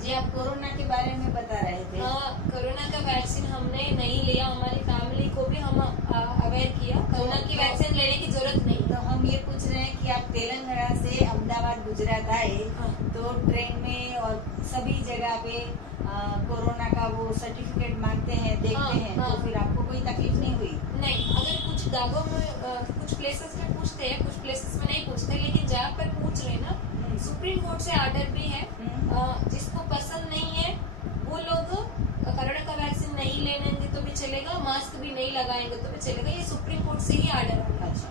जी, आप कोरोना के बारे में बता रहे थे। कोरोना का वैक्सीन हमने नहीं लिया, हमारी फैमिली को भी हम अवेयर किया कोरोना की वैक्सीन लेने की जरूरत नहीं। तो हम ये पूछ रहे हैं कि आप तेलंगाना से अहमदाबाद गुजरात आए, तो ट्रेन में और सभी जगह पे कोरोना का वो सर्टिफिकेट मांगते हैं, देखते हैं, तो फिर आपको कोई तकलीफ नहीं हुई? नहीं, अगर कुछ जगहों में कुछ प्लेसेस में पूछते हैं, कुछ प्लेसेस में नहीं पूछते, लेकिन जहाँ पर पूछ रहे ना, सुप्रीम कोर्ट से ऑर्डर भी है, जिसको पसंद नहीं है वो लोग कोरोना का वैक्सीन नहीं लेने तो भी चलेगा, मास्क भी नहीं लगाएंगे तो भी चलेगा, ये सुप्रीम कोर्ट से ही ऑर्डर है। अच्छा।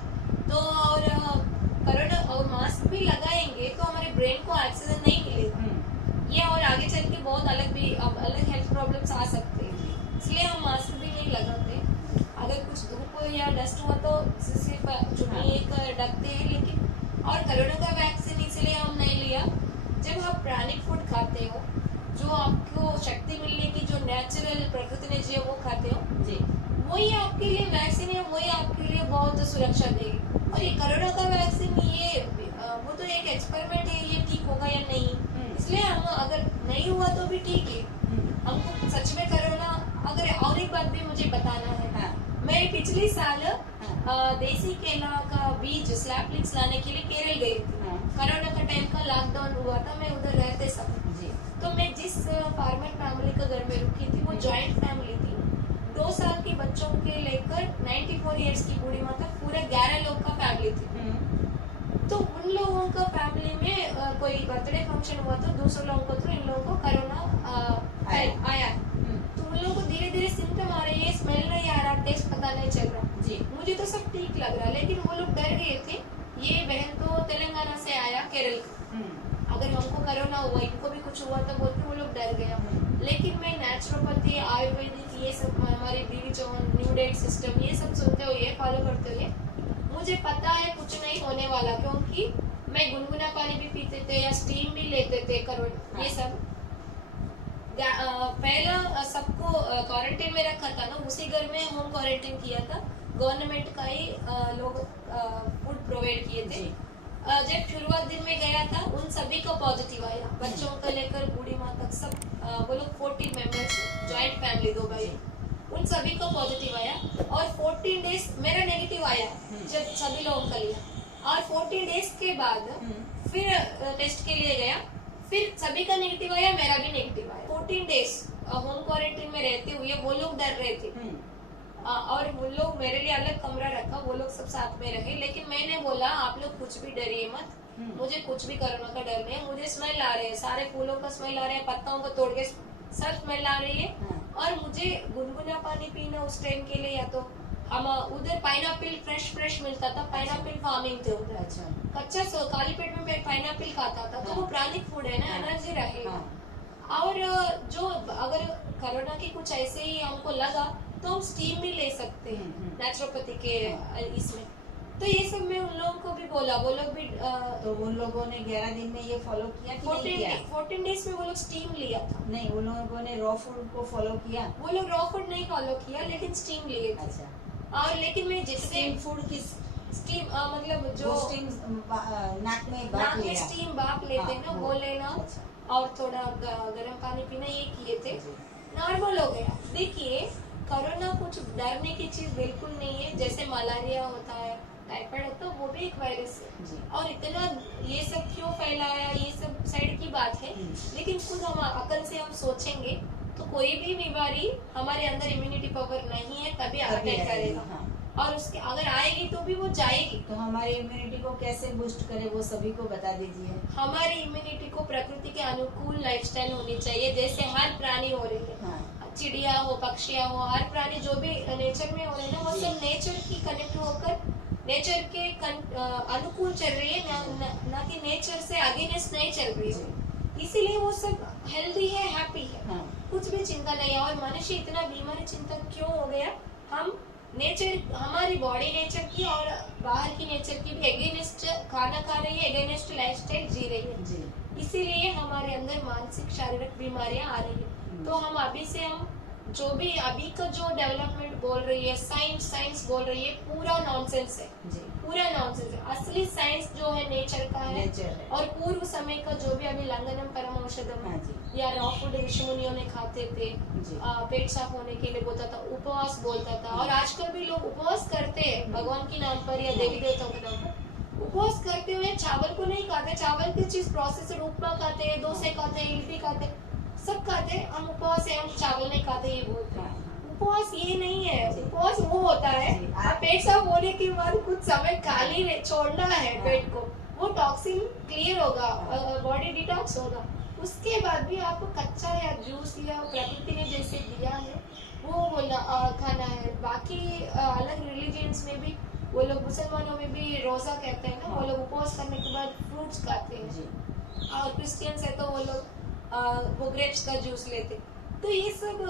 तो और कोरोना और मास्क भी लगाएंगे तो हमारे ब्रेन को ऑक्सीजन नहीं मिलेगा, ये और आगे चल के बहुत अलग हेल्थ प्रॉब्लम्स आ सकते हैं, इसलिए हम मास्क भी नहीं लगाते। अगर कुछ धूप या डस्ट हुआ तो सिर्फ चुन्नी एक ढकते हैं, लेकिन और कोरोना का वैक्सीन इसलिए हम नहीं लिया। जब आप प्राणिक फूड खाते हो, जो आपको शक्ति मिलने की जो नेचुरल प्रकृति ने दिया वो खाते हो जी, वही आपके लिए वैक्सीन है, वही आपके लिए बहुत सुरक्षा देगी। और ये कोरोना का वैक्सीन ये वो तो एक एक्सपेरिमेंट है, ये ठीक होगा या नहीं, इसलिए हम अगर नहीं हुआ तो भी ठीक है। हमको सच में कोरोना, अगर और एक बात भी मुझे बताना है, मैं पिछले साल देसी केला का बीज स्लैपलिक्स लाने के लिए केरल गई थी। कोरोना का टाइम का लॉकडाउन हुआ था, मैं उधर रहते सब जी। तो मैं जिस फार्मर फैमिली के घर में रुकी थी वो जॉइंट फैमिली थी, 2 साल के बच्चों के लेकर 94 इयर्स की बूढ़ी माँ तक पूरे 11 लोग का फैमिली थी। तो उन लोगों का फैमिली में कोई बर्थडे फंक्शन हुआ तो दूसरे लोगों को, तो इन लोगों को कोरोना आया। तो उन लोगों को धीरे धीरे सिम्टम आ रहे हैं, स्मेल नहीं आ रहा, टेस्ट पता नहीं चल रहा जी। मुझे तो सब ठीक लग रहा, लेकिन वो लोग डर गए थे। ये बहन तो तेलंगाना से आया, केरल का, अगर हमको कोरोना हुआ, इनको भी कुछ हुआ तो बोलते वो लोग डर गया। लेकिन मैं नेचुरोपैथी, आयुर्वेदिक, ये सब हमारी बीवी जॉन, न्यू डेट सिस्टम, ये सब सुनते हुए फॉलो करते हुए मुझे पता है कुछ नहीं होने वाला, क्योंकि मैं गुनगुना पानी भी पीते थे या स्टीम भी लेते थे कोरोना, ये सब पहला सबको क्वारंटाइन में रखा था ना, उसी घर में होम क्वारंटाइन किया था, गवर्नमेंट का ही लोग फूड प्रोवाइड किए थे। जब शुरुआत दिन में गया था उन सभी को पॉजिटिव आया, बच्चों को लेकर बूढ़ी माँ तक सब, वो लोग 14 मेंबर्स, जॉइंट फैमिली 2 भाई, उन सभी को पॉजिटिव आया। और 14 डेज मेरा नेगेटिव आया जब सभी लोगों का लिया, और 14 डेज के बाद फिर टेस्ट के लिए गया, फिर सभी का नेगेटिव आया, मेरा भी नेगेटिव आया। 14 डेज होम क्वारंटाइन में रहते हुए वो लोग डर रहे थे, और वो लोग मेरे लिए अलग कमरा रखा, वो लोग सब साथ में रहे, लेकिन मैंने बोला आप लोग कुछ भी डरिए मत, मुझे कुछ भी कोरोना का डर नहीं है, मुझे स्मेल आ रही है, सारे फूलों का स्मेल आ रहा है, पत्ताओं को तोड़ के सब स्मेल आ रही है, और मुझे गुनगुना पानी पीना उस टाइम के लिए, या तो हम उधर पाइनएप्पल फ्रेश मिलता था, पाइनएप्पल फार्मिंग थे उधर, कच्चा खाली पेट में पाइनएप्पल खाता था, तो वो प्राणिक फूड है ना, एनर्जी रहेगा। और जो अगर कोरोना की कुछ ऐसे ही हमको लगा तो हम स्टीम भी ले सकते हैं नेचुरोपैथी के इसमें, तो ये सब मैं उन लोगों को भी बोला, वो लोग भी तो उन लोगों ने 11 दिन में ये फॉलो किया कि नहीं किया? 14 डेज में वो लोग स्टीम लिया था। नहीं, उन लोगों ने रॉ फूड को फॉलो किया? वो लोग रॉ फूड नहीं फॉलो किया, लेकिन स्टीम लिए थे। अच्छा। और लेकिन मैं जितने फूड की स्टीम मतलब जो स्टीम नाक में स्टीम बाप लेते हैं ना, वो लेना, और थोड़ा गर्म पानी पीना, ये किए थे, नॉर्मल हो गया। देखिए कोरोना कुछ डरने की चीज बिल्कुल नहीं है, जैसे मलेरिया होता है, टाइफाइड होता है, वो भी एक वायरस है, और इतना ये सब क्यों फैलाया, ये सब साइड की बात है, लेकिन खुद हम अकल से हम सोचेंगे तो कोई भी बीमारी, हमारे अंदर इम्यूनिटी पावर नहीं है तभी अटैक करेगा, और उसके अगर आएगी तो भी वो जाएगी। तो हमारी इम्यूनिटी को कैसे बूस्ट करें वो सभी को बता दीजिए। हमारी इम्यूनिटी को प्रकृति के अनुकूल लाइफस्टाइल होनी चाहिए, जैसे हर प्राणी हो रही है, चिड़िया हो, पक्षियाँ हो, हर प्राणी जो भी नेचर में हो रहे हैं ना, वो सब नेचर की कनेक्ट होकर नेचर के अनुकूल चल रही है, ना कि नेचर से अगेंस्ट नहीं चल रही है, इसीलिए वो सब हेल्दी है, हैप्पी है, कुछ भी चिंता नहीं है। और मनुष्य इतना बीमारी चिंतक क्यों हो गया, हम नेचर, हमारी बॉडी नेचर की और बाहर की नेचर की भी अगेंस्ट खाना खा रही है, अगेंस्ट लाइफस्टाइल जी रही है, इसीलिए हमारे अंदर मानसिक शारीरिक बीमारियां आ रही है। तो हम अभी से हम जो भी अभी का जो डेवलपमेंट बोल रही है, साइंस बोल रही है, पूरा नॉनसेंस है, जी, पूरा नॉनसेंस है। असली साइंस जो है नेचर का है, नेचर है। और पूर्व समय का जो भी अभी लंगनम परम औषधम हाँ जी, या रॉ फूड ऋषि मुनियों ने खाते थे, जी, पेट साफ होने के लिए बोलता था, उपवास बोलता था। और आजकल भी लोग उपवास करते हैं भगवान के नाम पर या देवी देवताओं के नाम पर। उपवास करते हुए चावल को नहीं खाते, चावल की चीज प्रोसेस्ड उपमा खाते हैं, डोसे खाते हैं, इडली खाते हैं, सब खाते हैं। हम उपवास है, हम चावल नहीं खाते, ये बोलते हैं। उपवास ये नहीं है, उपवास वो होता है आप पेट साफ होने के बाद कुछ समय खाली छोड़ना है पेट को, वो टॉक्सिन क्लियर होगा, बॉडी डिटॉक्स होगा। उसके बाद भी आपको कच्चा या जूस या प्रकृति ने जैसे दिया है वो बोलना खाना है। बाकी अलग रिलीजियंस में भी वो लोग, मुसलमानों में भी रोजा कहते हैं ना, वो लोग उपवास करने के बाद फ्रूट्स खाते हैं, जी, और क्रिश्चियंस है तो वो लोग वो ग्रेप्स का जूस लेते। तो ये सब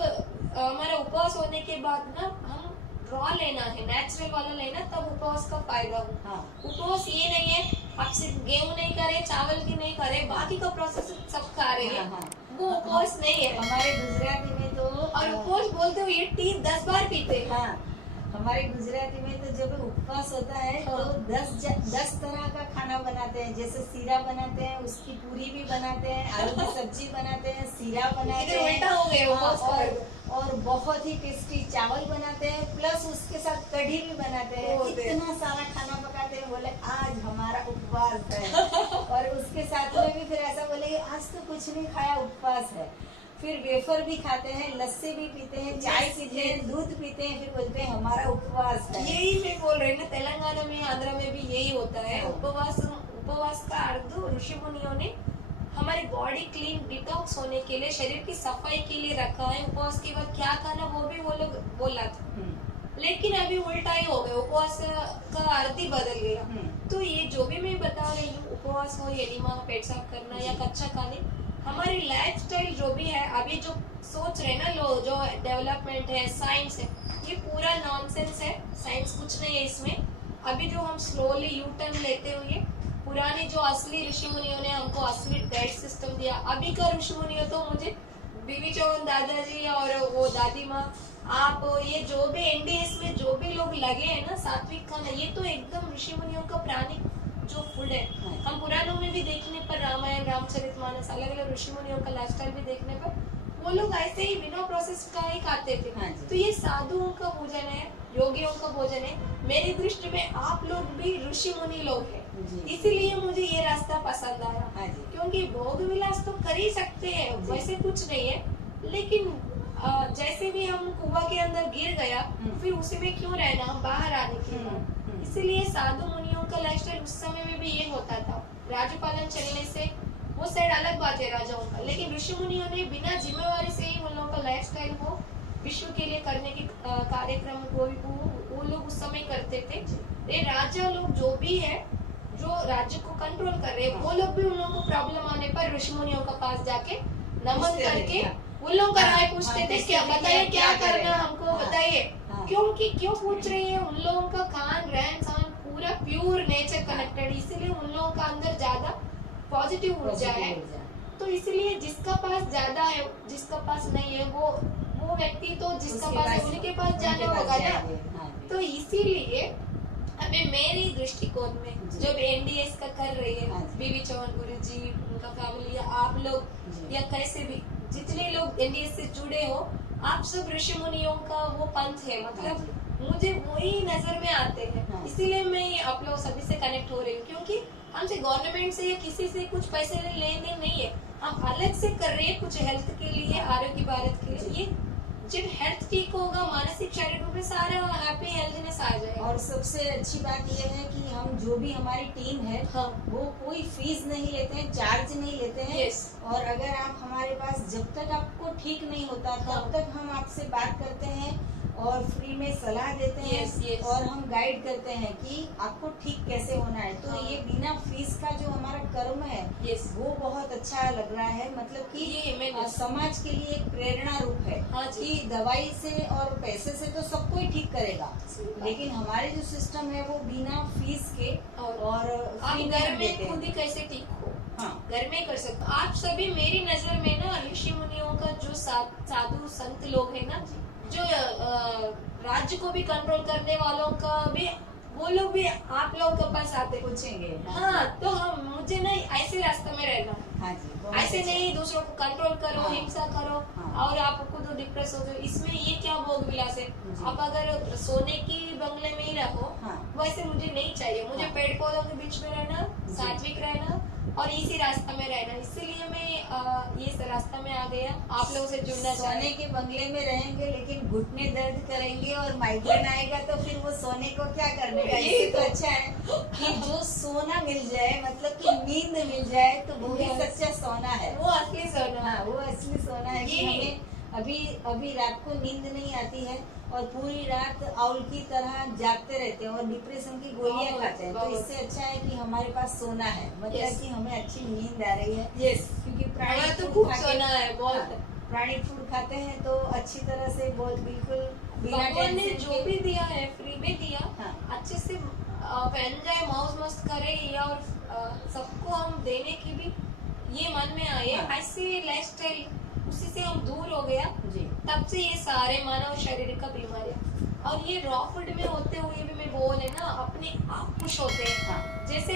हमारा उपवास होने के बाद ना हम रॉ लेना है, नेचुरल वाला लेना, तब उपवास का फायदा हो। हाँ, उपवास ये नहीं है आप सिर्फ गेहूं नहीं करे, चावल की नहीं करे, बाकी का प्रोसेस सब खा रहे हैं, हाँ, वो उपवास नहीं है। हमारे गुजराती में तो और उपवास बोलते हो ये टी 10 बार पीते हैं। हाँ, हमारे गुजराती में तो जब उपवास होता है हाँ। तो 10 तरह का खाना बनाते हैं। जैसे सीरा बनाते हैं, उसकी पूरी भी बनाते हैं, आलू की सब्जी बनाते हैं, सीरा बनाते इधर हैं, उल्टा हो गया उपवास हाँ, का। और बहुत ही टेस्टी चावल बनाते हैं, प्लस उसके साथ कढ़ी भी बनाते हैं। इतना सारा खाना पकाते हैं, बोले आज हमारा उपवास है। और उसके साथ में भी फिर ऐसा बोले आज तो कुछ नहीं खाया, उपवास है। फिर वेफर भी खाते हैं, लस्सी भी पीते हैं, चाय पीते हैं, दूध पीते हैं, फिर बोलते हैं हमारा उपवास है। यही मैं बोल रही हूँ ना, तेलंगाना में, आंध्र में भी यही होता है। हाँ। उपवास का अर्थ ऋषि मुनियों ने हमारी बॉडी क्लीन डिटॉक्स होने के लिए, शरीर की सफाई के लिए रखा है। उपवास के बाद क्या खाना वो भी वो लोग बोला था, लेकिन अभी उल्टा ही हो गया, उपवास का अर्थ ही बदल गया। तो ये जो भी मैं बता रही हूँ, उपवास हो, एनिमा, पेट साफ करना या कच्चा खाने, हमारी लाइफस्टाइल जो भी है, अभी जो सोच रहे ना लोग, जो डेवलपमेंट है, साइंस है, ये पूरा नॉनसेंस है। साइंस कुछ नहीं है इसमें। अभी जो हम स्लोली यू टर्न लेते हुए, पुराने जो असली ऋषि मुनियों ने हमको असली डाइट सिस्टम दिया, अभी का ऋषि मुनियों तो मुझे बीवी चौहान दादाजी और वो दादी माँ, आप ये जो भी एनडीएस में जो भी लोग लगे हैं ना, सात्विक खाना, ये तो एकदम ऋषि मुनियों का प्राणिक जो फूड है। हम पुराणों में भी देखने पर, रामायण, रामचरितमानस, अलग अलग ऋषि मुनियों का लाइफस्टाइल भी देखने पर, वो लोग ऐसे ही बिना प्रोसेस का ही खाते थे। हाँ जी। तो ये साधुओं का भोजन है, योगियों का भोजन है। मेरी दृष्टि में आप लोग भी ऋषि मुनि लोग हैं, जी। इसीलिए मुझे ये रास्ता पसंद आया। हाँ जी। क्योंकि भोग विलास तो कर ही सकते हैं, जी। वैसे कुछ नहीं है, लेकिन जैसे भी हम कुआं के अंदर गिर गया, फिर उसी में क्यों रहना, हम बाहर आने के लिए। इसीलिए साधु मुनियों का लाइफस्टाइल उस समय में भी ये होता था। राज्यपालन चलने से वो साइड अलग बात है राजाओं का, लेकिन ऋषि मुनियों ने बिना जिम्मेवारी से ही उन लोगों का लाइफस्टाइल को विश्व के लिए करने के कार्यक्रम को वो लोग उस समय करते थे। ये राजा लोग जो भी है, जो राज्य को कंट्रोल कर रहे हैं, वो लोग भी उन लोगों को प्रॉब्लम आने पर ऋषि मुनियों के पास जाके नमन करके उन लोगों का राय पूछते थे, क्या बताइए, क्या करना हमको बताइए। क्योंकि क्यों पूछ रहे हैं, उन लोगों का खान रहन सहन पूरा प्योर नेचर कनेक्टेड, इसीलिए उन लोगों का अंदर ज्यादा पॉजिटिव ऊर्जा है। तो इसलिए जिसका पास ज्यादा है, जिसका पास नहीं है, वो व्यक्ति तो जिसका पास है उन्हीं के पास जाना होगा ना। तो इसीलिए अभी मेरी दृष्टिकोण में जब एनडीएस का कर रही है बीवी चौहान गुरुजी, उनका फैमिली, या आप लोग या कैसे भी जितने लोग एनडीएस से जुड़े हो, आप सब ऋषि मुनियों का वो पंथ है, मतलब मुझे वही नजर में आते हैं। इसीलिए मैं आप लोग सभी से कनेक्ट हो रही हूँ, क्योंकि हमसे गवर्नमेंट से या किसी से कुछ पैसे लेन देन नहीं है, हम अलग से कर रहे हैं कुछ हेल्थ के लिए, आरोग्य भारत के लिए। ये जब हेल्थ ठीक होगा, मानसिक शारीरिक रूप में सारा हैप्पी हेल्थीनेस आ जाएगा। और सबसे अच्छी बात यह है कि हम जो भी हमारी टीम है, वो कोई फीस नहीं लेते हैं, चार्ज नहीं लेते हैं। और अगर आप हमारे पास, जब तक आपको ठीक नहीं होता तब तक हम आपसे बात करते हैं और फ्री में सलाह देते हैं और हम गाइड करते हैं कि आपको ठीक कैसे होना है। तो ये बिना फीस का जो हमारा कर्म है, वो बहुत अच्छा लग रहा है। मतलब कि ये समाज के लिए एक प्रेरणा रूप है कि दवाई से और पैसे से तो सबको ही ठीक करेगा, लेकिन हमारे जो सिस्टम है वो बिना फीस के और आप घर में खुद ही कैसे ठीक हो, हाँ। घर में कर सकते हो। आप सभी मेरी नजर में ना ऋषि मुनियों का जो साधु संत लोग है ना, जो राज्य को भी कंट्रोल करने वालों का भी, वो लोग भी आप लोगों के पास आते पूछेंगे। हाँ, तो हम मुझे ना ऐसे रास्ते में रहना है। हाँ जी, बहुत ऐसे अच्छा। नहीं दूसरों को कंट्रोल करो, हाँ। हिंसा करो, हाँ। और आप खुद डिप्रेस हो जाओ। इसमें ये क्या भोग विलास है। जी। आप अगर सोने की बंगले में ही रहो, हाँ। वैसे मुझे नहीं चाहिए। मुझे हाँ। पेड़ पौधों के बीच में रहना, जी। सात्विक रहना और इसी रास्ता में रहना। इसीलिए मैं ये रास्ता में आ गया, आप लोगों से जुड़ना सोने चाहती के बंगले में रहेंगे लेकिन घुटने दर्द करेंगे और माइग्रेन आएगा तो फिर वो सोने को क्या करने का। यही इससे तो तो। अच्छा है कि जो सोना मिल जाए, मतलब कि नींद मिल जाए, तो वो ही Yes. सच्चा सोना है। वो असली सोना। हाँ, वो असली सोना है कि ये- हमें अभी रात को नींद नहीं आती है और पूरी रात आउल की तरह जागते रहते हैं और डिप्रेशन की गोलियां बहुत, खाते हैं। तो बहुत। इससे अच्छा है कि हमारे पास सोना है, मतलब Yes. कि हमें अच्छी नींद आ रही है। यस, क्योंकि प्राणी हमारा तो फूड खूब खा के- सोना है बहुत। हाँ, प्राणी फूड खाते हैं तो अच्छी तरह से बहुत बिल्कुल बिना भगवान ने टेंशन जो के। भी दिया है फ्री में दिया, हाँ। अच्छे से पहन जाए, मौज मस्त करे, या और सबको हम देने की भी ये मन में आए। हाँ। ऐसी लाइफस्टाइल उसी से हम दूर हो गया, जी। तब से ये सारे मानव शरीर का बीमारियां और ये रॉ फूड में होते हुए भी मैं बोले ना, अपने आप खुश होते हैं। हाँ। जैसे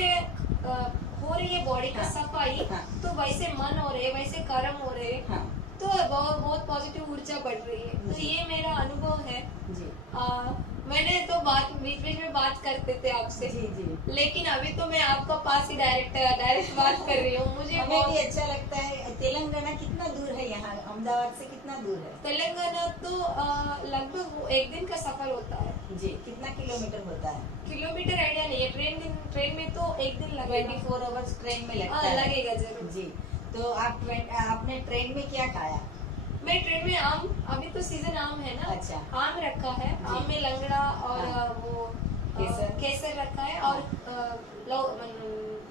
हो रही है बॉडी का हाँ। सफाई, हाँ। तो वैसे मन हो रहे, वैसे कर्म हो रहे, हाँ तो बहुत पॉजिटिव ऊर्जा बढ़ रही है। तो जी। ये मेरा अनुभव है। जी मैंने तो बीच बीच में बात करते थे आपसे, जी जी। लेकिन अभी तो मैं आपका पास ही डायरेक्ट बात कर रही हूँ। मुझे हमें बहुत भी अच्छा लगता है। तेलंगाना कितना दूर है यहाँ, अहमदाबाद से कितना दूर है? तेलंगाना तो लगभग 1 दिन का सफर होता है। जी। कितना किलोमीटर होता है? किलोमीटर आइडिया नहीं है। ट्रेन में तो 1 दिन लगेगा। 24 आवर्स ट्रेन में लगता हाँ, है। लगेगा जरूर। जी। तो आपने ट्रेन में क्या खाया? मैं ट्रेन में आम, अभी तो सीजन आम है ना, अच्छा। आम रखा है। जी। आम में लंगड़ा और हाँ। वो केसर रखा है, और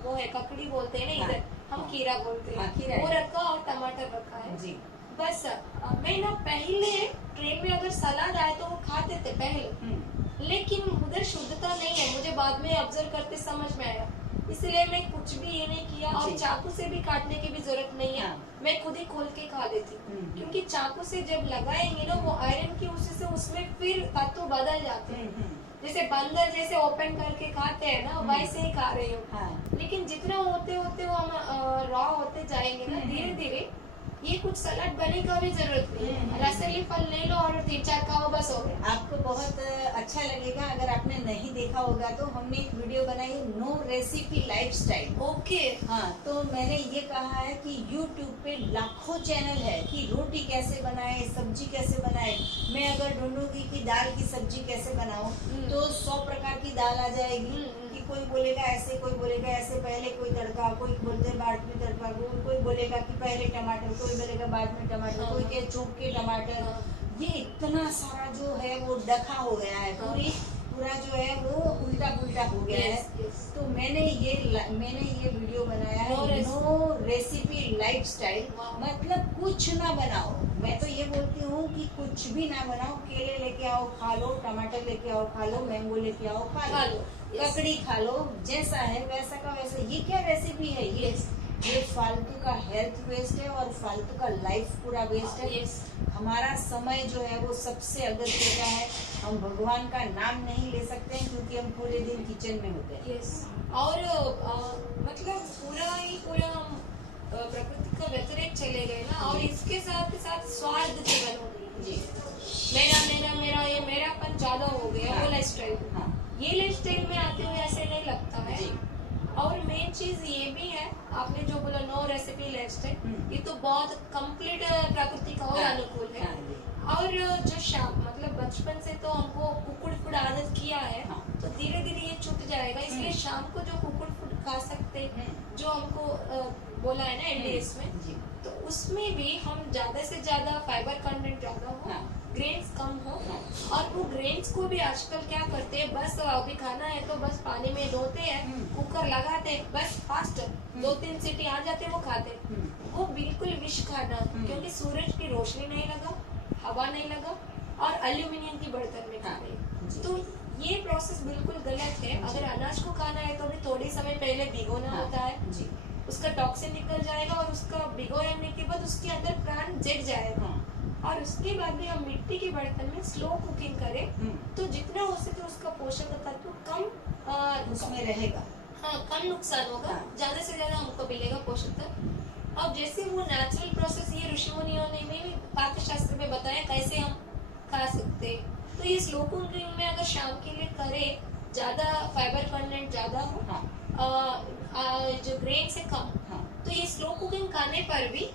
वो है ककड़ी बोलते हैं ना हाँ। इधर, हम हाँ। खीरा बोलते हाँ, हैं, खीरा वो है। रखा और टमाटर रखा है। जी। बस मैं ना पहले ट्रेन में अगर सलाद आए तो वो खाते थे पहले, लेकिन उधर शुद्धता नहीं है, मुझे बाद में ऑब्जर्व करते समझ में आया। इसलिए मैं कुछ भी ये नहीं किया, और जी। चाकू से भी काटने की भी जरूरत नहीं है। हाँ। मैं खुद ही खोल के खा लेती, क्योंकि चाकू से जब लगाएंगे ना, वो आयरन की वजह से उसमें फिर तत्व बदल जाते हैं। जैसे बंदर जैसे ओपन करके खाते हैं ना, वैसे ही खा रही हूँ। हाँ। लेकिन जितना होते होते वो हम रॉ होते जाएंगे ना, धीरे धीरे ये कुछ सलाद बने का भी जरूरत नहीं है। रसली फल ले लो और 3-4 खाओ, बस हो गया। आपको बहुत अच्छा लगेगा। अगर आपने नहीं देखा होगा तो हमने एक वीडियो बनाई, नो रेसिपी लाइफस्टाइल। ओके। हाँ, तो मैंने ये कहा है कि YouTube पे लाखों चैनल है कि रोटी कैसे बनाए, सब्जी कैसे बनाए। मैं अगर ढूंढूंगी कि दाल की सब्जी कैसे बनाऊं, तो 100 प्रकार की दाल आ जाएगी। कि कोई बोलेगा ऐसे, कोई बोलेगा ऐसे, पहले कोई तड़का, कोई बोलते हैं बाद में तड़का, कोई बोलेगा कि पहले टमाटर, कोई बोलेगा बाद में टमाटर, कोई के चूप के टमाटर। ये इतना सारा जो है वो डखा हो गया है, पूरा जो है वो उल्टा पुल्टा हो गया है। तो मैंने ये वीडियो बनाया है, नो रेसिपी लाइफस्टाइल। मतलब कुछ ना बनाओ। मैं तो ये बोलती हूँ कि कुछ भी ना बनाओ। केले लेके आओ खा लो, टमाटर लेके आओ खा लो, मैंगो लेके आओ खा लो, ककड़ी खा लो, जैसा है वैसा का वैसा। ये क्या रेसिपी है? ये फालतू का हेल्थ वेस्ट है और फालतू का लाइफ पूरा वेस्ट है। हमारा समय जो है वो सबसे अगत्य का है। हम भगवान का नाम नहीं ले सकते हैं क्योंकि हम पूरे दिन किचन में होते हैं। और मतलब पूरा हम प्रकृति का व्यतिरेक चले गए ना, और इसके साथ स्वार्थ जीवन हो गई। जी। मेरा ये मेरापन ज्यादा हो गया। हाँ। वो लाइफस्टाइल, हाँ। ये लाइफस्टाइल में आते हुए ऐसे नहीं लगता है। जी। और मेन चीज ये भी है, आपने जो बोला नो रेसिपी लाइफस्टाइल, ये तो बहुत कंप्लीट प्रकृति का और अनुकूल है। और जो मतलब बचपन से तो हमको कुकुड़ फूड आदत किया है, तो धीरे धीरे ये छूट जाएगा। इसलिए शाम को जो कुकुड़ फूड खा सकते हैं, जो हमको बोला है ना एलडीएस में, तो उसमें भी हम ज्यादा से ज्यादा फाइबर कंटेंट ज्यादा हो, ग्रेन्स कम हो। और वो ग्रेन्स को भी आजकल क्या करते हैं, बस अभी खाना है तो बस पानी में धोते हैं, कुकर लगाते हैं, बस फास्ट 2-3 सीटी आ जाते हैं, वो खाते हैं। वो बिल्कुल विष खाना, क्योंकि सूरज की रोशनी नहीं लगा, हवा नहीं लगा, और एल्यूमिनियम की बर्तन में खा रहे। तो ये प्रोसेस बिल्कुल गलत है। अगर अनाज को खाना है तो भी थोड़ी समय पहले भिगोना होता है, उसका टॉक्सिन निकल जाएगा और उसका भिगोने के बाद उसके अंदर प्राण जग जाएगा। और उसके बाद भी हम मिट्टी के बर्तन में स्लो कुकिंग करें तो जितना हो सके उसका पोषक तत्व कम उसमें रहेगा। हाँ, कम नुकसान होगा, ज्यादा से ज्यादा हमको मिलेगा पोषक तत्व। अब जैसे वो नेचुरल प्रोसेस ये ऋषि मुनियों ने भी पाक शास्त्र में बताया कैसे हम खा सकते हैं। तो ये स्लो कुकिंग में अगर शाम के लिए करें, ज्यादा फाइबर कंटेंट ज्यादा हो, जो ग्रेन से कम, तो ये स्लो कुकिंग खाने पर भी,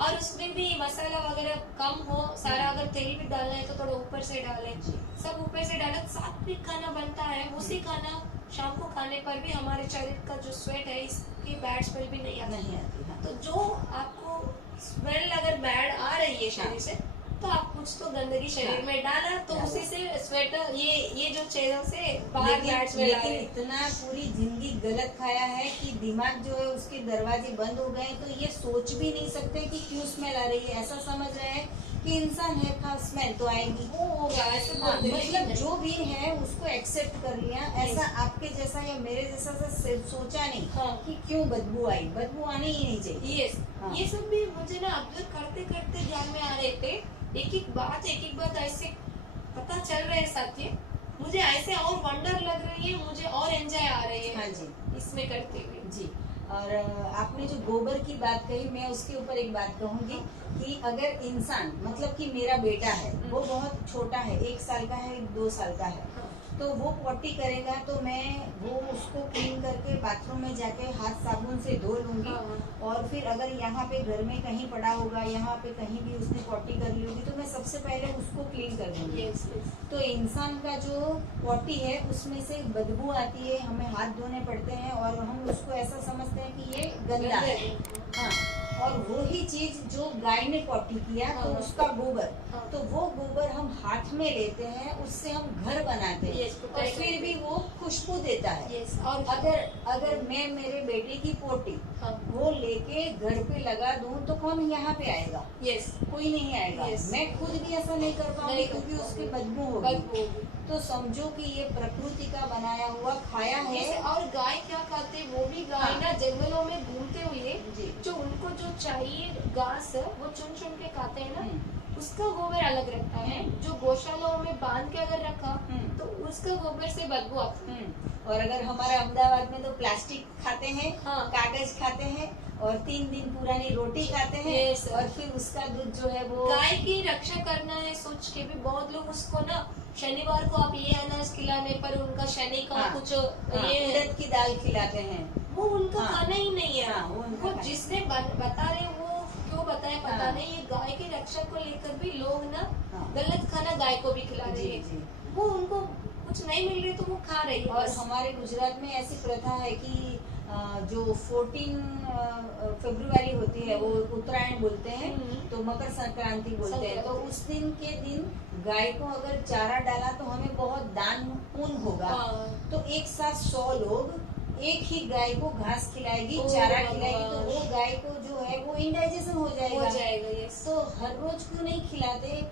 और उसमें भी मसाला वगैरह कम हो, सारा अगर तेल भी डालना है तो थोड़ा ऊपर से डालें, सब ऊपर से डालें, सात्विक खाना बनता है। उसी खाना शाम को खाने पर भी हमारे शरीर का जो स्वेट है इसकी बैड स्मेल भी नहीं आती। तो जो आपको स्मेल अगर बैड आ रही है शरीर से, तो आप कुछ तो गंदगी शरीर में डाला, तो उसी से स्वेटर ये जो चेहरों से बाहर बैड स्मेल आ रही है। इतना पूरी जिंदगी गलत खाया है कि दिमाग जो है उसके दरवाजे बंद हो गए, तो ये सोच भी नहीं सकते कि क्यों स्मेल आ रही है। ऐसा समझ रहे हैं कि इंसान है का स्मेल तो आएगी, वो होगा ऐसे मतलब जो भी है उसको एक्सेप्ट कर लिया। ऐसा आपके जैसा या मेरे जैसा सोचा नहीं कि क्यों बदबू आई, बदबू आनी ही नहीं चाहिए। ये सब भी मुझे ना ऑब्जर्व करते करते ध्यान में आ रहे थे। एक एक बात ऐसे पता चल रहे साथी, मुझे ऐसे और वंडर लग रही है, मुझे और एंजॉय आ रही है। हाँ जी, इसमें करते हुए जी। और आपने जो गोबर की बात कही, मैं उसके ऊपर एक बात कहूंगी कि अगर इंसान, मतलब कि मेरा बेटा है वो बहुत छोटा है, 1 साल का है, 2 साल का है, तो वो पॉटी करेगा तो मैं वो उसको क्लीन करके बाथरूम में जाके हाथ साबुन से धो लूंगी। और फिर अगर यहाँ पे घर में कहीं पड़ा होगा, यहाँ पे कहीं भी उसने पॉटी कर ली होगी, तो मैं सबसे पहले उसको क्लीन कर दूंगी। तो इंसान का जो पॉटी है उसमें से बदबू आती है, हमें हाथ धोने पड़ते हैं और हम उसको ऐसा समझते हैं कि ये गंदा है। हाँ, और वही चीज जो गाय ने पॉटी किया तो उसका गोबर, तो वो गोबर हम हाथ में लेते हैं, उससे हम घर बनाते हैं और फिर भी वो खुशबू देता है। और अगर मैं मेरे बेटे की पोटी वो लेके घर पे लगा दूं तो कौन यहाँ पे आएगा? कोई नहीं आएगा। मैं खुद भी ऐसा नहीं कर पाऊंगी क्योंकि उसकी बदबू होगी। तो समझो कि ये प्रकृति का बनाया हुआ खाया है। और गाय क्या खाते हैं, वो भी गाय ना जंगलों में घूमते हुए जो उनको जो चाहिए घास वो चुन चुन के खाते हैं ना, उसका गोबर अलग रहता है। जो गौशालाओं में बांध के अगर रखा तो उसका गोबर से बदबू आती है। और अगर हमारे अहमदाबाद में तो प्लास्टिक खाते हैं, कागज खाते हैं और 3 दिन पुरानी रोटी खाते हैं और फिर उसका दूध जो है वो। गाय की रक्षा करना है सोच के भी बहुत लोग उसको ना, शनिवार को आप ये अनाज खिलाने पर उनका शनि का कुछ ये उड़द की दाल खिलाते हैं, वो उनका खाना ही नहीं है। वो जिसने बता रहे वो क्यों बताए पता नहीं। ये गाय की रक्षा को लेकर भी लोग ना गलत खाना गाय को भी खिला रहे हैं। वो उनको कुछ नहीं मिल रही तो वो खा रही है। और हमारे गुजरात में ऐसी प्रथा है कि जो 14 फरवरी होती है वो उत्तरायण बोलते हैं, तो मकर संक्रांति बोलते हैं। तो उस दिन के दिन गाय को अगर चारा डाला तो हमें बहुत दान पुण्य होगा। तो एक साथ 100 लोग एक ही गाय को घास खिलाएगी, चारा खिलाएगी, तो वो गाय को जो है वो इंडाइजेशन हो जाएगा। तो हर रोज क्यों नहीं खिलाते?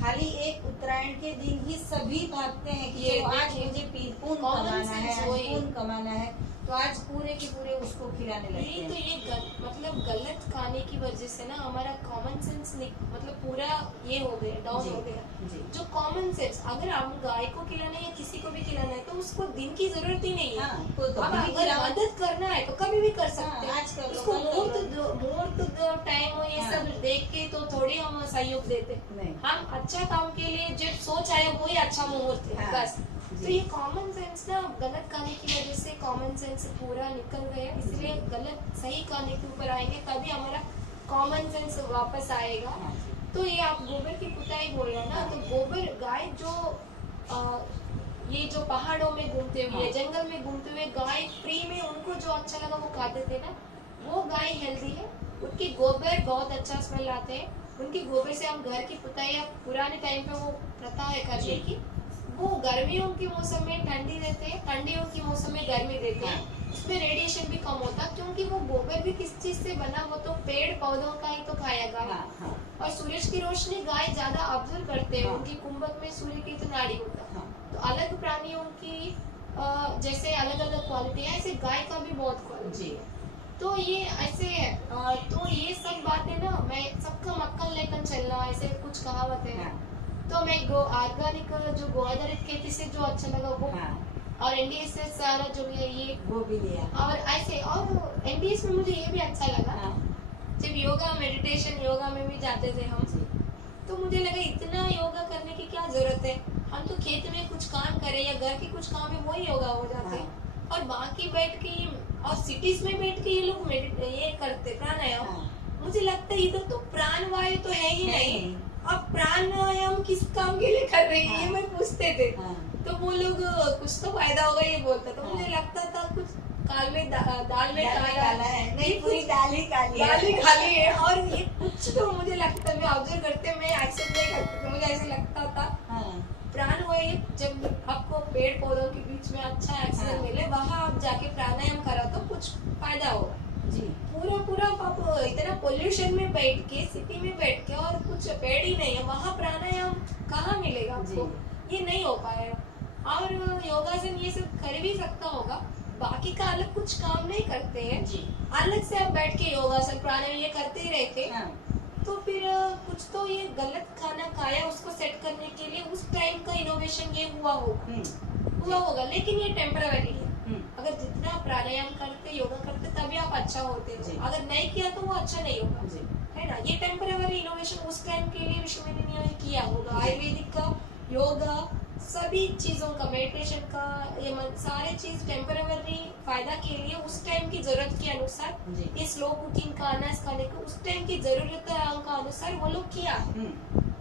खाली एक उत्तरायण के दिन ही सभी भागते हैं कि आज मुझे पुण्य कमाना है, पुण्य कमाना है, तो आज पूरे के पूरे उसको खिलाने लगते हैं। तो ये मतलब गलत खाने की वजह से ना हमारा कॉमन सेंस मतलब पूरा ये हो गया, डाउन हो गया। जो कॉमन सेंस, अगर हम गाय को खिलाना है या किसी को भी खिलाना है तो उसको दिन की जरूरत ही नहीं है। अब अगर मदद करना है तो कभी भी कर सकते हैं। आजकल उसको मुहूर्त टाइम हो ये सब देख के तो थोड़ी हम सहयोग देते। हम अच्छा काम के लिए जब सोच आए वही अच्छा मुहूर्त है बस। तो ये कॉमन सेंस ना गलत खाने की वजह से कॉमन सेंस पूरा निकल गया। इसलिए गलत सही खाने के ऊपर आएंगे तभी हमारा कॉमन सेंस वापस आएगा। तो ये आप गोबर की पुताई बोल रहे हैं ना, तो गोबर गाय जो ये जो पहाड़ों में घूमते हुए जंगल में घूमते हुए गाय फ्री में उनको जो अच्छा लगा वो खाते थे ना, वो गाय हेल्दी है। उनकी गोबर बहुत अच्छा स्मेल आते हैं। उनकी गोबर से हम घर की पुताई, पुराने टाइम पे वो प्रथा है करने की। वो गर्मियों के मौसम में ठंडी रहते हैं, ठंडियों के मौसम में गर्मी देते हैं। उसमें रेडिएशन भी कम होता क्योंकि वो गोबर भी किस चीज से बना, वो तो पेड़ पौधों का ही तो खाएगा। और सूरज की रोशनी गाय ज्यादा ऑब्जर्व करते हैं। उनकी कुंभक में सूर्य की तो नाड़ी होता। तो अलग प्राणियों की जैसे अलग अलग क्वालिटी है, ऐसे गाय का भी बहुत क्वालिटी है। तो ये ऐसे तो ये सब बातें ना, मैं सबका मक्खन लेकर चलना, ऐसे कुछ कहावत है। हाँ, तो मैं ऑर्गेनिक जो गो आधारित खेती से जो अच्छा लगा वो, हाँ, और एनडीएस से सारा जो है ये, वो भी लिया। और ऐसे, और एनडीएस में मुझे ये भी अच्छा लगा, हाँ, जब योगा मेडिटेशन योगा में भी जाते थे हम, जी, तो मुझे लगा इतना योगा करने की क्या जरूरत है, हम तो खेत में कुछ काम करें या घर के कुछ काम है वही योगा हो जाते हैं। हाँ, और बाकी बैठ के और सिटीज में बैठ के ये लोग ये करते प्राणायाम, हाँ, मुझे लगता है इधर तो प्राण वायु तो है ही है नहीं, नहीं। अब प्राणायाम किस काम के लिए कर रही है, ये हाँ। मैं पूछते थे। हाँ, तो वो लोग कुछ तो फायदा होगा ये बोलता था, हाँ। मुझे लगता था कुछ दाल में दाल में दाल काला काला है, नहीं ये पूरी कुछ दाल ही काली है। दाल ही खाली है, और ये कुछ तो मुझे लगता है, मैं ऑब्जर्व करते मैं एक्सेप्ट नहीं करती, मुझे ऐसे लगता था हाँ, प्राण वायु जब आपको पेड़ पौधों के बीच में अच्छा ऑक्सीजन हाँ। मिले, वहां आप जाके प्राणायाम करो तो कुछ फायदा होगा। जी, पूरा पूरा आप इतना पोल्यूशन में बैठ के, सिटी में बैठ के, और कुछ पेड़ ही नहीं है, वहां प्राणायाम कहाँ मिलेगा आपको, ये नहीं हो पाएगा। और योगासन ये सब कर भी सकता होगा, बाकी का अलग कुछ काम नहीं करते हैं, जी, अलग से आप बैठ के योगासन प्राणायाम ये करते ही रहते, हाँ, तो फिर कुछ तो ये गलत खाना खाया उसको सेट करने के लिए उस टाइम का इनोवेशन ये हुआ होगा, लेकिन ये टेम्पररी है। अगर जितना प्राणायाम करते योगा करते तभी आप अच्छा होते जी। हो, अगर नहीं किया तो वो अच्छा नहीं होगा, जी, है ना। ये टेम्पररी इनोवेशन उस टाइम के लिए विश्व ने किया होगा, जी। आयुर्वेदिक का, योगा, सभी चीजों का, मेडिटेशन का, ये सारे चीज टेम्पररी फायदा के लिए उस टाइम की जरूरत के अनुसार, जी, ये स्लो कुकिंग का, अनाज खाने को उस टाइम की जरूरत का अनुसार वो लोग किया है।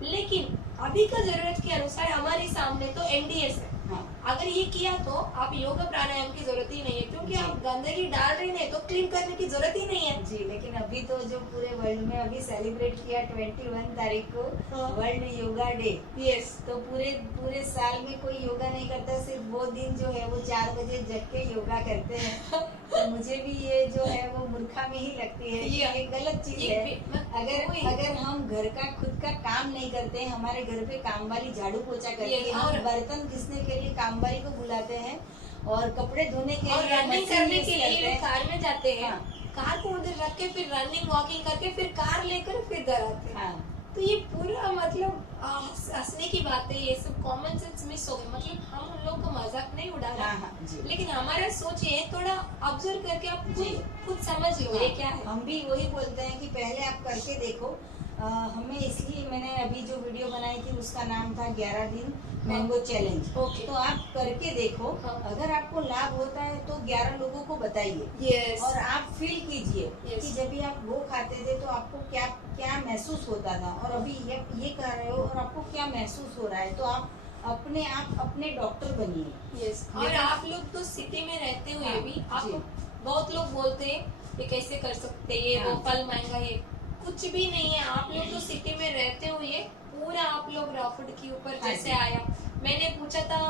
लेकिन अभी का जरूरत के अनुसार हमारे सामने तो एनडीएस है, हाँ, अगर ये किया तो आप योगा प्राणायाम की जरूरत ही नहीं है, क्योंकि जी। आप गंदगी डाल रहे हैं तो क्लीन करने की जरूरत ही नहीं है। जी। लेकिन अभी तो जो पूरे वर्ल्ड में अभी सेलिब्रेट किया 21 तारीख को हाँ। वर्ल्ड योगा डे, यस, तो पूरे पूरे साल में कोई योगा नहीं करता, सिर्फ वो दिन जो है वो 4 बजे जग के योगा करते हैं। तो मुझे भी ये जो है वो मूर्खामी ही लगती है, ये गलत चीज है। अगर हम घर का खुद का काम नहीं करते, हमारे घर पे काम वाली झाड़ू पोछा करती है, हम बर्तन घिसने के लिए काम वाली को बुलाते हैं, और कपड़े धोने के और लिए रनिंग मशीन करने यूज के लिए करते लोग हैं। कार में जाते हैं, हाँ। कार को उधर रख के फिर रनिंग वॉकिंग करके फिर कार लेकर फिर घर आते हैं। हाँ, तो ये पूरा मतलब हंसने की बात है, ये सब कॉमन सेंस मिस हो गए, मतलब हम उन लोगों का मजाक नहीं उड़ा रहे, हाँ, हाँ, जी। लेकिन हमारा सोच ये थोड़ा ऑब्जर्व करके आप जी। खुद समझ लो ये क्या है। हम भी वही बोलते हैं कि पहले आप करके देखो। हमें इसलिए मैंने अभी जो वीडियो बनाई थी उसका नाम था 11 दिन मैंगो चैलेंज। ओके। तो आप करके देखो, हाँ। अगर आपको लाभ होता है तो 11 लोगों को बताइए, यस, और आप फील कीजिए Yes. कि जब भी आप वो खाते थे तो आपको क्या क्या महसूस होता था, और अभी ये कर रहे हो और आपको क्या महसूस हो रहा है। तो आप अपने डॉक्टर बनिए। यस। और आप लोग तो सिटी में रहते हुए हाँ, भी जी। आपको बहुत लोग बोलते हैं ये कैसे कर सकते हैं, ये हाँ। वो फल महंगा है, कुछ भी नहीं है। आप लोग तो सिटी में रहते हुए पूरा आप लोग रॉ फूड के ऊपर हाँ जैसे जी। आया, मैंने पूछा था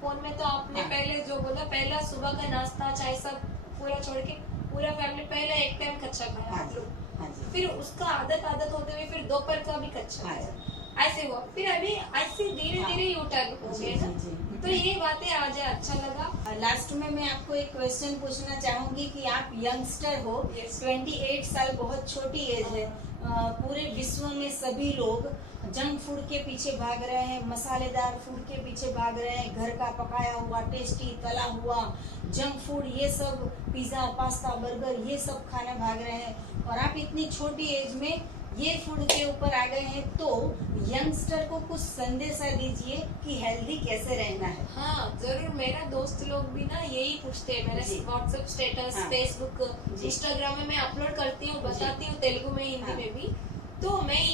फोन में, तो आपने हाँ। पहले जो बोला, पहला सुबह का नाश्ता चाय सब पूरा छोड़ के पूरा फैमिली पहले एक टाइम कच्चा खाया हाँ आप जी, लोग, हाँ जी, फिर उसका आदत होते हुए फिर दोपहर का भी कच्चा हाँ खाया, जी, ऐसे हुआ, फिर अभी ऐसे धीरे हाँ। धीरे यू टर्न हो जी, गए ना। जी, जी। तो ये बातें आज अच्छा लगा। लास्ट में मैं आपको एक क्वेश्चन पूछना चाहूंगी कि आप यंगस्टर हो, Yes. 28 साल बहुत छोटी एज है। पूरे विश्व में सभी लोग जंक फूड के पीछे भाग रहे हैं, मसालेदार फूड के पीछे भाग रहे हैं, घर का पकाया हुआ टेस्टी तला हुआ जंक फूड, ये सब पिज्जा पास्ता बर्गर ये सब खाने भाग रहे हैं, और आप इतनी छोटी एज में ये फूड के ऊपर आ गए हैं। तो यंगस्टर को कुछ संदेशा दीजिए कि हेल्दी कैसे रहना है। हाँ जरूर, मेरा दोस्त लोग भी ना यही पूछते हैं, मेरे जी। व्हाट्सएप स्टेटस, हाँ। फेसबुक, जी। इंस्टाग्राम में मैं अपलोड करती हूँ, बताती हूँ तेलुगु में, हिंदी हाँ। में भी। तो मैं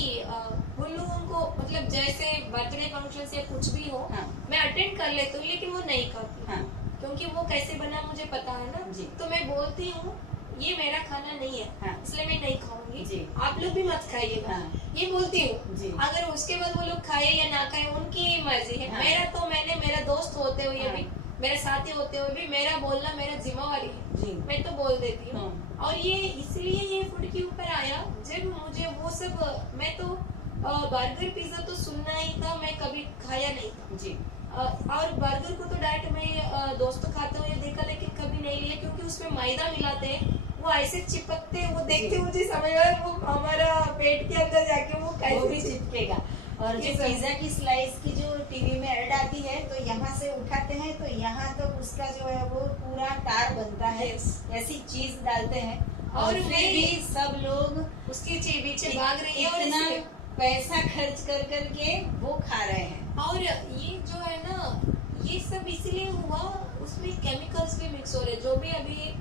बोलूँ उनको, मतलब जैसे बर्थडे फंक्शन या कुछ भी हो, हाँ। मैं अटेंड कर लेती हूँ, लेकिन वो नहीं करती, हाँ, क्योंकि वो कैसे बना मुझे पता है ना। जी। तो मैं बोलती हूँ ये मेरा खाना नहीं है, हाँ। इसलिए मैं नहीं खाऊंगी, जी। आप लोग भी मत खाइएगा, हाँ। ये बोलती हूँ। जी। अगर उसके बाद वो लोग खाए या ना खाए उनकी मर्जी है। हाँ। मेरा दोस्त होते हुए हाँ। भी, मेरे साथी होते हुए भी मेरा बोलना मेरा जिम्मेवारी है, जी। मैं तो बोल देती हूँ। हाँ। और ये इसलिए ये फूड के ऊपर आया, जब मुझे वो सब, मैं तो बर्गर पिज्जा तो सुनना ही था, मैं कभी खाया नहीं था। जी। और बर्गर को तो डायरेक्ट मैं दोस्तों खाते हुए देखा, लेकिन कभी नहीं लिया, क्योंकि उसमें मैदा मिलाते हैं, वो वो ऐसे चिपकते, वो देखते मुझे समझ में वो हमारा पेट के अंदर जाके वो भी कैसे चिपकेगा। और जो पिज्जा की स्लाइस की जो टीवी में ऐड आती है, तो यहाँ से उठाते हैं तो यहाँ तक तो उसका जो है वो पूरा तार बनता है। Yes. ऐसी चीज डालते हैं और और फिर मैं- भी सब लोग उसके पीछे भाग रही है और इतना इसलिए- पैसा खर्च कर करके वो खा रहे हैं। और ये जो है ना, ये सब इसलिए हुआ, उसमें केमिकल्स भी मिक्स हो रहे हैं। जो भी अभी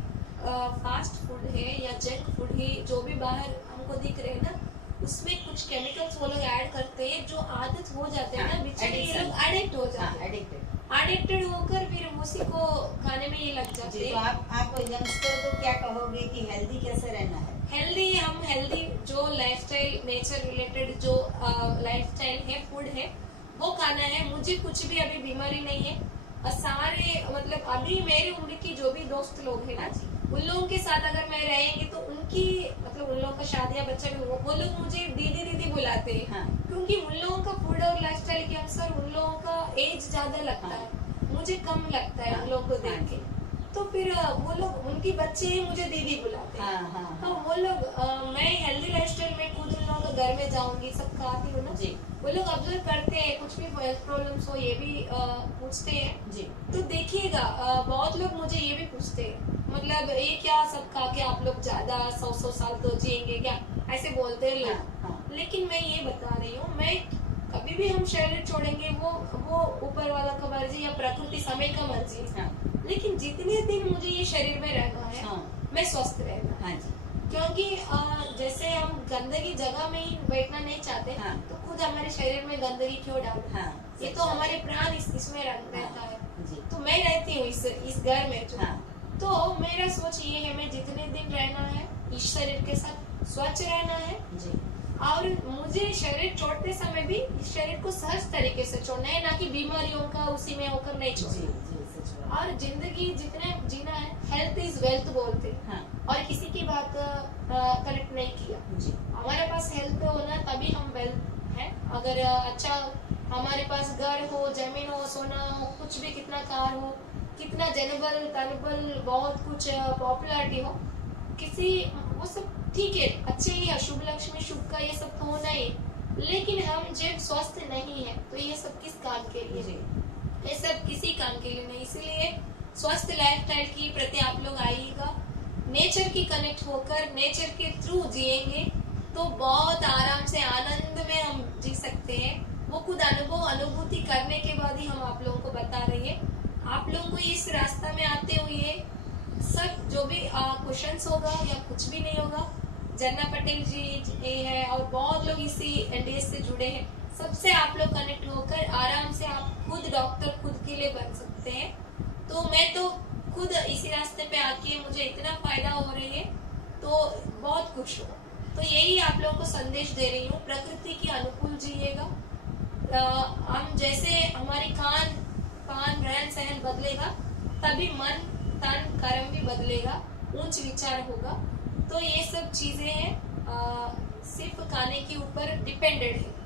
फास्ट फूड है या जंक फूड है, जो भी बाहर हमको दिख रहे हैं ना, उसमें कुछ केमिकल्स वो लोग ऐड करते हैं, जो आदत हो जाते हैं ना, हाँ, बेचारे ये addiction। लोग एडिक्ट हो जाते हैं। एडिक्टेड होकर फिर उसी को खाने में ये लग जाते जी, तो हैं। आप यंगस्टर को क्या कहोगे कि हेल्दी कैसे रहना है? हेल्दी, हम हेल्दी जो लाइफस्टाइल, नेचर रिलेटेड जो लाइफस्टाइल है, फूड है, वो खाना है। मुझे कुछ भी अभी बीमारी नहीं है। और सारे मतलब अभी मेरी उम्र की जो भी दोस्त लोग हैं ना, उन लोगों के साथ अगर मैं रहेंगी तो उनकी मतलब उन लोगों का शादी या बच्चा भी हो, वो लोग मुझे दीदी दीदी बुलाते हैं। हाँ। क्योंकि उन लोगों का फूड और लाइफस्टाइल के अनुसार उन लोगों का एज ज्यादा लगता हाँ। है, मुझे कम लगता है हाँ। उन लोगों को देख हाँ। के। तो फिर वो लोग, उनकी बच्चे ही मुझे दीदी बुलाते हैं। हाँ, हाँ, तो हाँ। वो लोग मैं हेल्दी लाइफस्टाइल में खुद उन लोगों के घर में जाऊंगी, सब खाती हूँ ना, जी। वो लोग ऑब्जर्व करते हैं, कुछ भी हेल्थ प्रॉब्लम्स हो ये भी पूछते हैं। जी। तो देखिएगा बहुत लोग मुझे ये भी पूछते हैं, मतलब ये क्या सब खा के आप लोग ज्यादा 100 साल तो जिएंगे क्या, ऐसे बोलते हैं लोग। हाँ, हाँ। लेकिन मैं ये बता रही हूँ, मैं कभी भी हम शरीर छोड़ेंगे वो ऊपर वाला का मर्जी या प्रकृति समय का मर्जी है। हाँ। लेकिन जितने दिन मुझे ये शरीर में रहना है, हाँ। मैं स्वस्थ रहना। हाँ जी। क्योंकि जैसे हम गंदगी जगह में ही बैठना नहीं चाहते, हाँ। तो खुद हमारे शरीर में गंदगी क्यों डालें? हाँ, ये तो हमारे प्राण इसमें रहता है। जी। तो मैं रहती हूँ इस घर में जो। हाँ। तो मेरा सोच ये है, मैं जितने दिन रहना है इस शरीर के साथ स्वच्छ रहना है। जी। और मुझे शरीर छोड़ते समय भी इस शरीर को सहज तरीके से छोड़ना है, ना कि बीमारियों का उसी में होकर नहीं जी, छोड़ना। जी, सच बात। और जिंदगी जितने जीना है, हेल्थ इज वेल्थ बोलते हैं। हाँ। और किसी की बात कनेक्ट नहीं किया। जी। हमारे पास हेल्थ होना तभी हम वेल्थ है। अगर अच्छा हमारे पास घर हो, जमीन हो, सोना हो, कुछ भी, कितना कार हो, कितना जनबल तनबल, बहुत कुछ पॉपुलैरिटी हो, किसी वो सब ठीक है, अच्छे ही है, शुभ लक्ष्मी शुभ का ये सब तो होना ही। लेकिन हम जब स्वस्थ नहीं है तो ये सब किस काम के लिए? जी। ये सब किसी काम के लिए नहीं। इसलिए स्वस्थ लाइफस्टाइल की प्रति आप लोग आइएगा, नेचर की कनेक्ट होकर नेचर के थ्रू जिएंगे तो बहुत आराम से आनंद में हम जी सकते हैं। वो खुद अनुभूति करने के बाद ही हम आप लोगों को बता रही है। आप लोगों को इस रास्ता में आते हुए सब जो भी क्वेश्चंस होगा या कुछ भी नहीं होगा, जन्ना पटेल जी ये है और बहुत लोग इसी एनडीएस से जुड़े हैं, सबसे आप लोग कनेक्ट होकर आराम से आप खुद डॉक्टर खुद के लिए बन सकते हैं। तो मैं तो खुद इसी रास्ते पे आके मुझे इतना फायदा हो रही है, तो बहुत खुश हूँ। तो यही आप लोगों को संदेश दे रही हूँ, प्रकृति के अनुकूल जिएगा। हम जैसे हमारी खान पान रहन सहन बदलेगा, तभी मन तन कर्म भी बदलेगा, उच्च विचार होगा। तो ये सब चीजें हैं, सिर्फ खाने के ऊपर डिपेंडेंट है।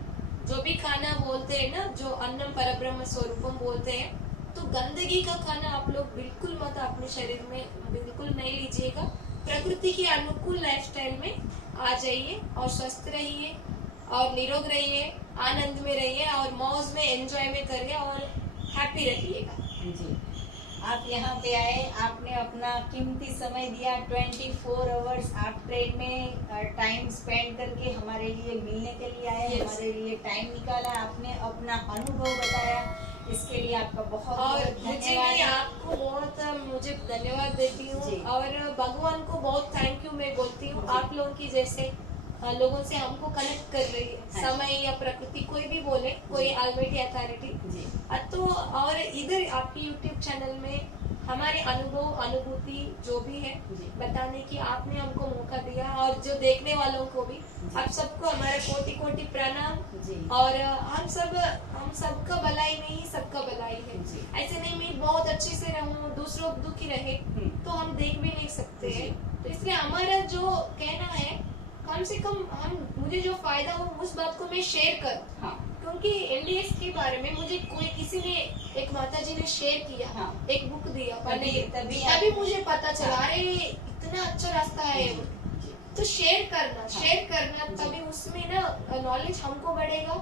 जो भी खाना बोलते हैं ना, जो अन्नम परब्रह्म स्वरूपम बोलते हैं, तो गंदगी का खाना आप लोग बिल्कुल मत अपने शरीर में बिल्कुल नहीं लीजिएगा। प्रकृति के अनुकूल लाइफस्टाइल में आ जाइए और स्वस्थ रहिए और निरोग रहिए, आनंद में रहिए और मौज में एंजॉय में करिए और हैप्पी रहिएगा। जी। आप यहाँ पे आए, आपने अपना कीमती समय दिया, 24 आवर्स आप ट्रेन में टाइम स्पेंड करके हमारे लिए मिलने के लिए आए। Yes. हमारे लिए टाइम निकाला, आपने अपना अनुभव बताया, इसके लिए आपका बहुत और बहुत मुझे धन्यवाद। भी आपको बहुत मुझे धन्यवाद देती जी। हूँ और भगवान को बहुत थैंक यू मैं बोलती हूँ। जी। आप लोगों की जैसे लोगों से हमको कनेक्ट कर रही है, हाँ। समय या प्रकृति कोई भी बोले, कोई जी। Almighty authority. जी। तो और इधर आपके यूट्यूब चैनल में हमारे अनुभव अनुभूति जो भी है जी। बताने की आपने हमको मौका दिया, और जो देखने वालों को भी, जी। आप सबको हमारा कोटि कोटि प्रणाम। जी। और हम सबका भलाई में ही सबका भलाई है। जी। ऐसे नहीं मैं बहुत अच्छे से रहूं, दूसरों दुखी रहे तो हम देख भी नहीं सकते जी। हैं। तो इसलिए हमारा जो कहना है, कम से कम मुझे जो फायदा हो उस बात को मैं शेयर करूं। हाँ। क्योंकि एनडीएस के बारे में मुझे किसी ने, एक माता जी ने शेयर किया, हाँ। एक बुक दिया तभी तभी मुझे पता चला, हाँ। अरे कितना अच्छा रास्ता है ये। तो शेयर करना तभी उसमें ना नॉलेज हमको बढ़ेगा।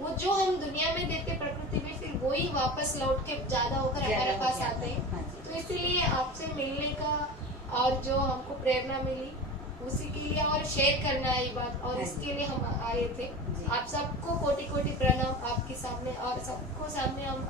वो जो हम दुनिया में देते प्रकृति में, फिर वही वापस लौट के ज्यादा होकर हमारे पास आते हैं। तो इसीलिए आपसे मिलने का और जो हमको प्रेरणा मिली उसी के लिए, और शेयर करना है ये बात, और इसके लिए हम आए थे। आप सबको कोटि कोटि प्रणाम आपके सामने, और सबको सामने हम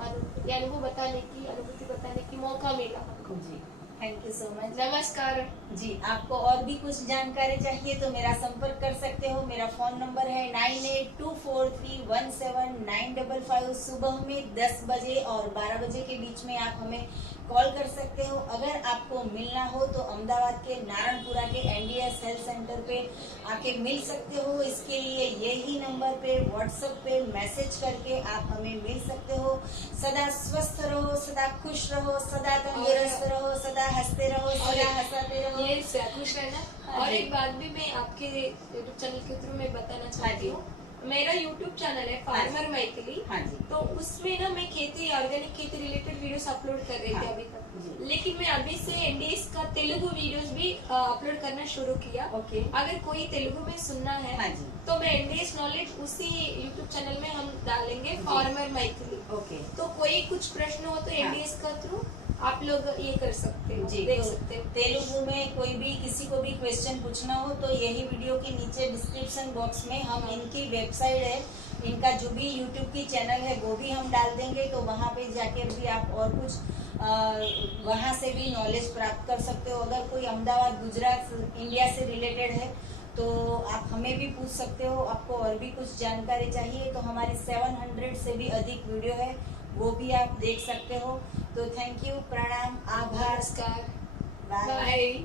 ये अनुभव बताने की, अनुभूति बताने की मौका मिला हमको। जी, थैंक यू सो मच। नमस्कार जी, आपको और भी कुछ जानकारी चाहिए तो मेरा संपर्क कर सकते हो। मेरा फोन नंबर है 9824317955। सुबह में 10 बजे और 12 बजे के बीच में आप हमें कॉल कर सकते हो। अगर आपको मिलना हो तो अहमदाबाद के नारायणपुरा के NDS हेल्थ सेंटर पे आके मिल सकते हो। इसके लिए यही नंबर पे व्हाट्सएप पे मैसेज करके आप हमें मिल सकते हो। सदा स्वस्थ रहो, सदा खुश रहो, सदा तंदुरुस्त रहो, सदा हंसते रहो, सदा हंसाते रहो। ये खुश रहना। और एक बात भी मैं आपके यूट्यूब चैनल के थ्रू मैं बताना चाहती हूँ। मेरा यूट्यूब चैनल है फार्मर मैथिली। हाँ जी। तो उसमें ना मैं खेती, ऑर्गेनिक खेती रिलेटेड वीडियोस अपलोड कर रही थी अभी तक। लेकिन मैं अभी से NDS का तेलुगु वीडियोस भी अपलोड करना शुरू किया। ओके। अगर कोई तेलुगु में सुनना है हाँ जी। तो मैं NDS नॉलेज उसी यूट्यूब चैनल में हम डालेंगे, फार्मर मैथिली। ओके। तो कोई कुछ प्रश्न हो तो NDS का थ्रू आप लोग ये कर सकते हो, जी, देख तो सकते हो। तेलुगु में कोई भी किसी को भी क्वेश्चन पूछना हो तो यही वीडियो के नीचे डिस्क्रिप्शन बॉक्स में हम इनकी वेबसाइट है, इनका जो भी यूट्यूब की चैनल है वो भी हम डाल देंगे। तो वहाँ पे जाके भी आप और कुछ वहाँ से भी नॉलेज प्राप्त कर सकते हो। अगर कोई अहमदाबाद, गुजरात, इंडिया से रिलेटेड है तो आप हमें भी पूछ सकते हो। आपको और भी कुछ जानकारी चाहिए तो हमारे 700 से भी अधिक वीडियो है, वो भी आप देख सकते हो। तो थैंक यू, प्रणाम, आभार, नमस्कार, बाय। बाय।